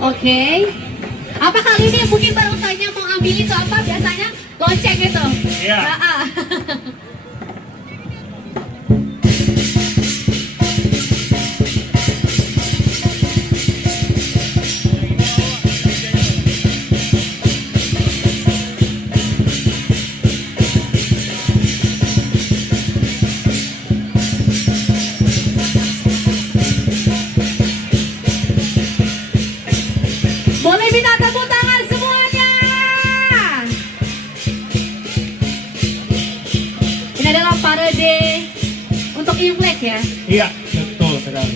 Oke. Apa kali ini mungkin barongsainya mau ambil itu apa biasanya lonceng itu? Iya. Boleh minta tepuk tangan semuanya. Ini adalah parade untuk Imlek ya? Iya, betul sekali.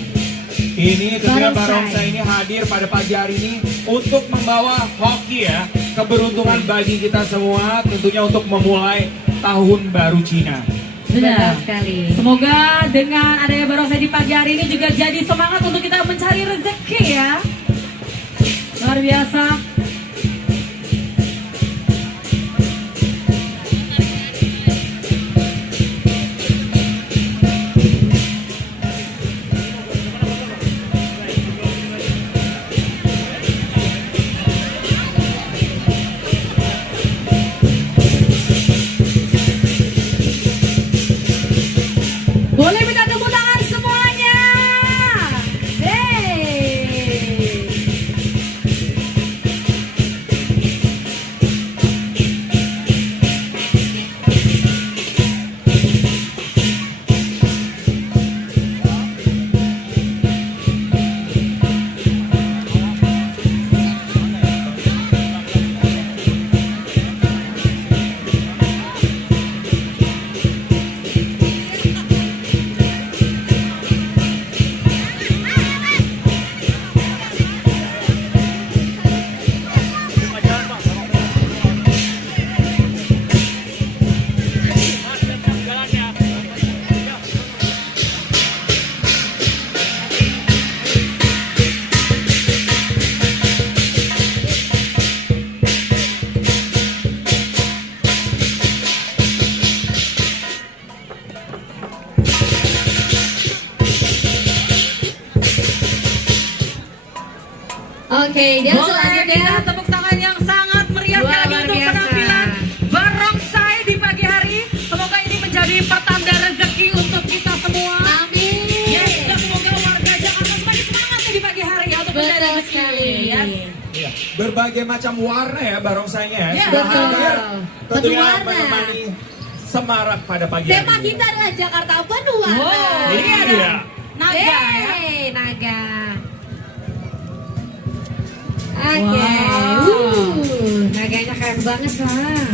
Ini tentunya Barongsai. barongsai ini hadir pada pagi hari ini untuk membawa hoki ya, keberuntungan bagi kita semua, tentunya untuk memulai tahun baru Cina. Benar sekali. Semoga dengan adanya barongsai di pagi hari ini juga jadi semangat untuk kita mencari rezeki ya. Luar biasa. Boleh minta tepuk tangan semuanya. Hey. Oke, dan Boleh selanjutnya kita tepuk tangan yang sangat meriah Wah, sekali luar untuk biasa. penampilan barongsai di pagi hari. Semoga ini menjadi pertanda rezeki untuk kita semua. amin. Yes, dan semoga warga Jakarta semakin semangat nih di pagi hari ya untuk mencari Betul rezeki. sekali. Yes. Iya, berbagai macam warna ya barongsainya ya. Iya, Sudah betul. hadir Penuh tentunya warna. menemani semarak pada pagi Tema hari ini. kita adalah Jakarta penuh warna. Wow, ini ada Iya. naga ya. Hey, naga. Oke, Wow. naganya keren banget lah.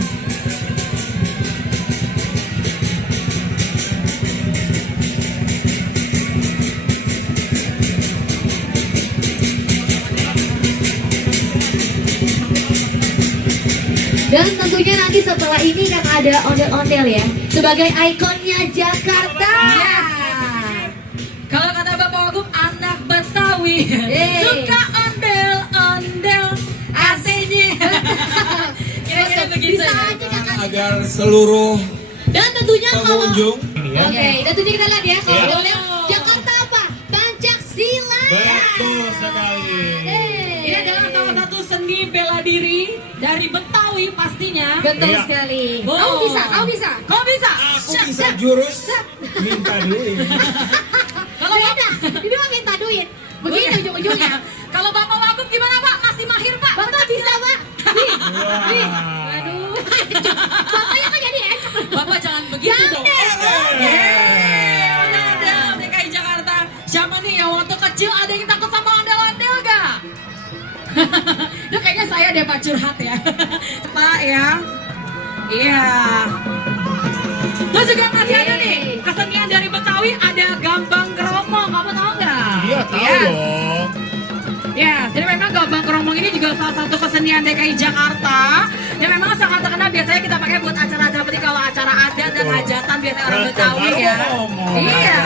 Dan tentunya nanti setelah ini kan ada ondel-ondel ya, sebagai ikonnya Jakarta. Yes. Kalau kata Bapak Wagub, anak Betawi Hey. suka ondel-ondel aslinya. Kira-kira begitu. Bisa aja kan. Agar seluruh Dan tentunya kalau pengunjung ini ya. Oke, dan tentunya kita lihat ya kalau Iya. ondel Jakarta apa? Pancasila. Betul sekali. Hey. Ini adalah salah satu seni bela diri dari Betawi pastinya. Betul Iya. sekali. Wow. Kamu bisa, kamu bisa. Kau bisa? Aku bisa jurus minta duit. Kalau Beda, ini mah minta duit. Begitu ujung-ujungnya. Kalau Bapak Wagub gimana Pak? Masih mahir Pak? Bapak bisa, Pak. Wih, Wah. aduh. Bapaknya kan jadi enak. Bapak jangan begitu dong. Yeay. Ondel-ondel DKI Jakarta. Siapa nih yang waktu kecil ada yang takut sama ondel-ondel gak? Itu kayaknya saya deh Pak curhat ya. Pak ya. Iya. Terus juga masih ada nih kesenian dari Betawi, ada gambang keromong. Kamu tahu nggak? Iya tahu Yes. dong. Ya, jadi memang gambang keromong ini juga salah satu kesenian DKI Jakarta yang memang sangat terkenal. Biasanya kita pakai buat acara-acara seperti kalau acara adat dan hajatan biasanya orang Betul, Betawi baru ya. mau ngomong. Iya.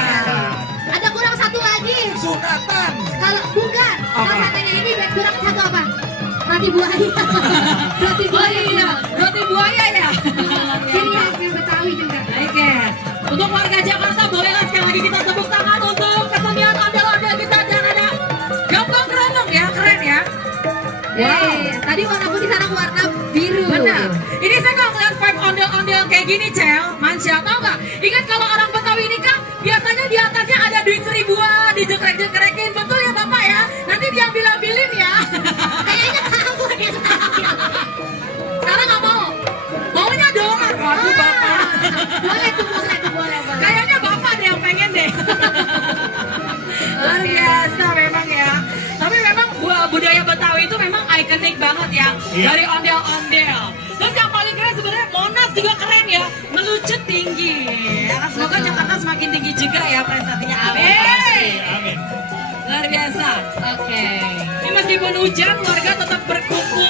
Ada kurang satu lagi. Sunatan. Kalau bukan, kalau Apa? satenya ini kurang satu apa? Roti buaya. Roti Oh buaya. iya, roti buaya ya. Ciri khas yang Betawi juga. Oke, untuk warga Jakarta bolehlah sekali lagi kita tepuk tangan untuk kesenian ondel-ondel kita dan ada gambang keromong ya, keren ya. Wow. Tadi warna putih, sekarang warna biru. Benar. Ini saya kalau ngeliat vibe ondel-ondel kayak gini, Cel, Mansya, tau nggak? Ingat kalau orang Betawi ini kan biasanya di atasnya ada duit seribuan, dijekrek-jekrekin, betul ya Bapak ya? Nanti diambil-ambilin ya. Kayaknya kamu yang ambil. Sekarang nggak mau. Maunya dolar. Waduh Bapak. Boleh tuh, boleh tuh, boleh. Kayaknya Bapak ada yang pengen deh. Luar biasa memang ya. Tapi memang budaya Betawi itu memang ikonik banget ya. Iya. Dari ondel-ondel. Terus yang paling keren sebenarnya Monas juga keren ya. Melucut tinggi. Ya, semoga Jakarta semakin tinggi juga ya prestasinya. Amin. Amin. Luar biasa. Oke. Ini meskipun hujan, warga tetap berkumpul